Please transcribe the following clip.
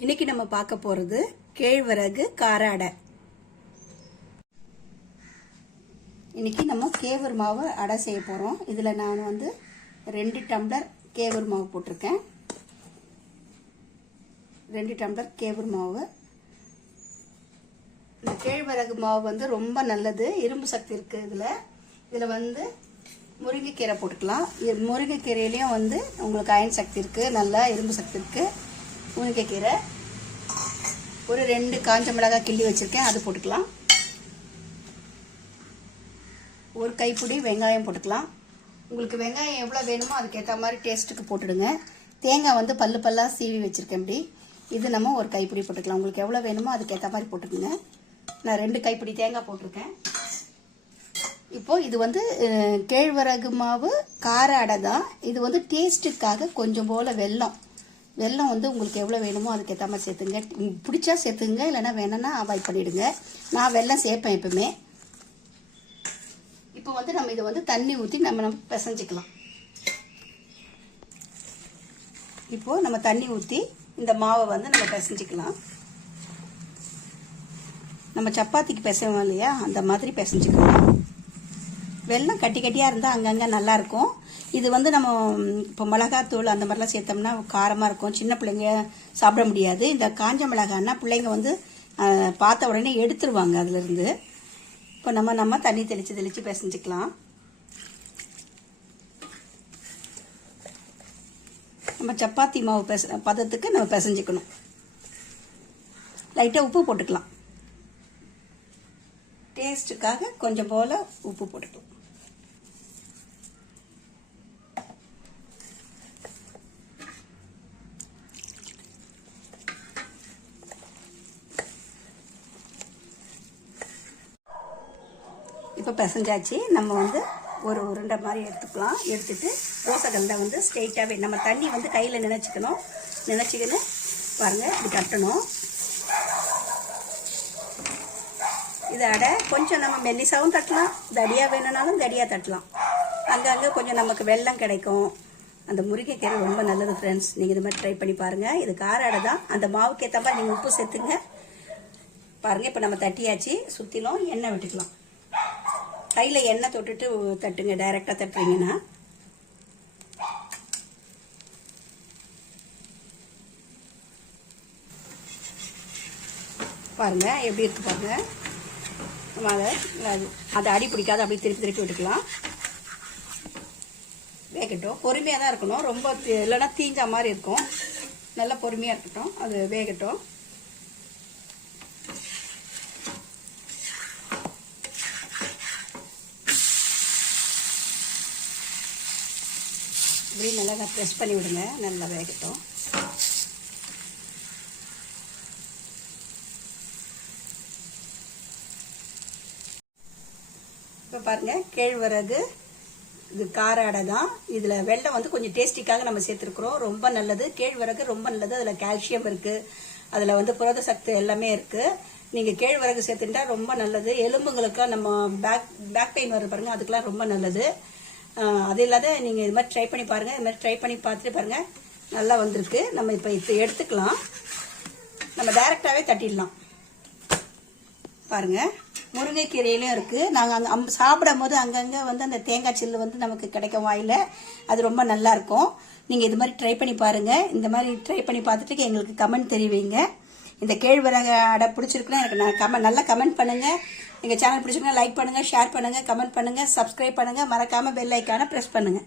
இன்னைக்கு நம்ம பார்க்க போறது கேழ்வரகு கார அடை. இன்னைக்கு நம்ம கேவர் மாவு அடை செய்ய போறோம். இதுல நான் 2 டம்ளர் கேவர் மாவு போட்டிருக்கேன். 2 டம்ளர் கேவர் மாவு. இந்த கேழ்வரகு மாவு ரொம்ப நல்லது, இரும்பு சக்தி இருக்கு இதுல முருங்கைக்கீரை போட்டுக்கலாம். முருங்கைக்கீரையிலையும் உங்களுக்கு அயன் சக்தி இருக்கு, நல்லா இரும்பு சக்தி இருக்கு. முருங்கைக்கீரை ஒரு 2 காஞ்ச மிளகாய் கிள்ளி வச்சிருக்கேன், அது போட்டுக்கலாம். ஒரு கைப்பிடி வெங்காயம் போட்டுக்கலாம். உங்களுக்கு வெங்காயம் எவ்வளோ வேணுமோ அதுக்கேற்ற மாதிரி டேஸ்ட்டுக்கு போட்டுடுங்க. தேங்காய் பல்லு பல்லாக சீவி வச்சுருக்கேன். இப்படி இது நம்ம ஒரு கைப்பிடி போட்டுக்கலாம். உங்களுக்கு எவ்வளோ வேணுமோ அதுக்கேற்ற மாதிரி போட்டுக்குங்க. நான் 2 கைப்பிடி தேங்காய் போட்டிருக்கேன். இப்போது இது கேழ்வரகு மாவு கார அடை தான். இது டேஸ்ட்டுக்காக கொஞ்சம் போல் வெல்லம் உங்களுக்கு எவ்வளோ வேணுமோ அதுக்கேற்ற மாதிரி சேர்த்துங்க. பிடிச்சா சேர்த்துங்க, இல்லைன்னா வேணும்னா அவாய்ட் பண்ணிவிடுங்க. நான் வெல்லம் சேர்ப்பேன் எப்பவுமே. இப்போ நம்ம இதை தண்ணி ஊற்றி நம்ம பிசைஞ்சிக்கலாம். இப்போது நம்ம தண்ணி ஊற்றி இந்த மாவை நம்ம பிசைஞ்சிக்கலாம். நம்ம சப்பாத்திக்கு பிசைவோம் இல்லையா, அந்த மாதிரி பிசைஞ்சிக்கலாம். வெல்லம் கட்டி கட்டியாக இருந்தால் அங்கங்கே நல்லாயிருக்கும். இது நம்ம இப்போ மிளகாத்தூள் அந்த மாதிரிலாம் சேர்த்தோம்னா காரமாக இருக்கும், சின்ன பிள்ளைங்க சாப்பிட முடியாது. இந்த காஞ்ச மிளகான்னா பிள்ளைங்க பார்த்த உடனே எடுத்துருவாங்க அதுலேருந்து. இப்போ நம்ம தண்ணி தெளித்து பிசைஞ்சிக்கலாம். நம்ம சப்பாத்தி மாவு பதத்துக்கு நம்ம பிசைஞ்சிக்கணும். லைட்டாக உப்பு போட்டுக்கலாம். டேஸ்ட்டுக்காக கொஞ்சம் போல் உப்பு போட்டுக்கலாம். இப்போ பிசைஞ்சாச்சு. நம்ம ஒரு உருண்டை மாதிரி எடுத்துக்கலாம். எடுத்துட்டு தோசைகளில் ஸ்ட்ரெயிட்டாகவே நம்ம தண்ணி கையில் நினச்சிக்கின்னு பாருங்கள், இப்படி தட்டணும். இது அடை கொஞ்சம் நம்ம மெல்லிசாவும் தட்டலாம், தடியாக வேணும்னாலும் தடியாக தட்டலாம். அங்கங்கே கொஞ்சம் நமக்கு வெல்லம் கிடைக்கும். அந்த முருங்கைக்கீரை ரொம்ப நல்லது ஃப்ரெண்ட்ஸ். நீங்கள் இது மாதிரி ட்ரை பண்ணி பாருங்கள். இது கார அடை தான். அந்த மாவுக்கு ஏற்ற மாதிரி நீங்கள் உப்பு சேர்த்துங்க. பாருங்கள், இப்போ நம்ம தட்டியாச்சு. சுற்றிலும் எண்ணெய் விட்டுக்கலாம். கையில் எண்ணெய் தொட்டுட்டு தட்டுங்க, டைரெக்டாக தட்டுறீங்கன்னா. பாருங்க எப்படி இருக்கு பாருங்க. அதை அடி பிடிக்காத அப்படி திருப்பி விட்டுக்கலாம். வேகட்டும். பொறுமையாக தான் இருக்கணும், ரொம்ப இல்லைன்னா தீஞ்ச மாதிரி இருக்கும். நல்லா பொறுமையாக இருக்கட்டும், அது வேகட்டும். இப்படி நல்லா ப்ரெஸ் பண்ணி விடுங்க, நல்லா வேகட்டும். இப்போ பாருங்கள், கேழ்வரகு இது கார அடை தான். இதில் வெல்லம் கொஞ்சம் டேஸ்டிக்காக நம்ம சேர்த்துருக்குறோம். ரொம்ப நல்லது. கேழ்வரகு ரொம்ப நல்லது. அதில் கால்சியம் இருக்குது, அதில் புரத சக்தி எல்லாமே இருக்குது. நீங்கள் கேழ்வரகு சேர்த்துட்டா ரொம்ப நல்லது. எலும்புங்களுக்கு நம்ம பேக் பெயின் வருது பாருங்கள், அதுக்கெலாம் ரொம்ப நல்லது. அது இல்லாத நீங்கள் இது மாதிரி ட்ரை பண்ணி பாருங்கள். இது மாதிரி ட்ரை பண்ணி பார்த்துட்டு பாருங்கள், நல்லா வந்திருக்கு. நம்ம இப்போ எடுத்துக்கலாம். நம்ம டைரெக்டாகவே தட்டிடலாம். பாருங்கள், முருங்கைக்கீரையிலும் இருக்குது. நாங்கள் சாப்பிடும் போது அங்கங்கே அந்த தேங்காய் சில்லு நமக்கு கிடைக்கும் வாயில். அது ரொம்ப நல்லாயிருக்கும். நீங்கள் இது மாதிரி ட்ரை பண்ணி பாருங்கள். இந்த மாதிரி ட்ரை பண்ணி பார்த்துட்டு எங்களுக்கு கமெண்ட் தெரிவிங்க. இந்த கேழ்வரகு அடை பிடிச்சிருக்குன்னா எனக்கு நல்லா கமெண்ட் பண்ணுங்கள். எங்கள் சேனல் பிடிச்சிருக்குன்னா லைக் பண்ணுங்கள், ஷேர் பண்ணுங்கள், கமெண்ட் பண்ணுங்கள், சப்ஸ்கிரைப் பண்ணுங்கள். மறக்காமல் பெல் ஐக்கானை ப்ரெஸ் பண்ணுங்கள்.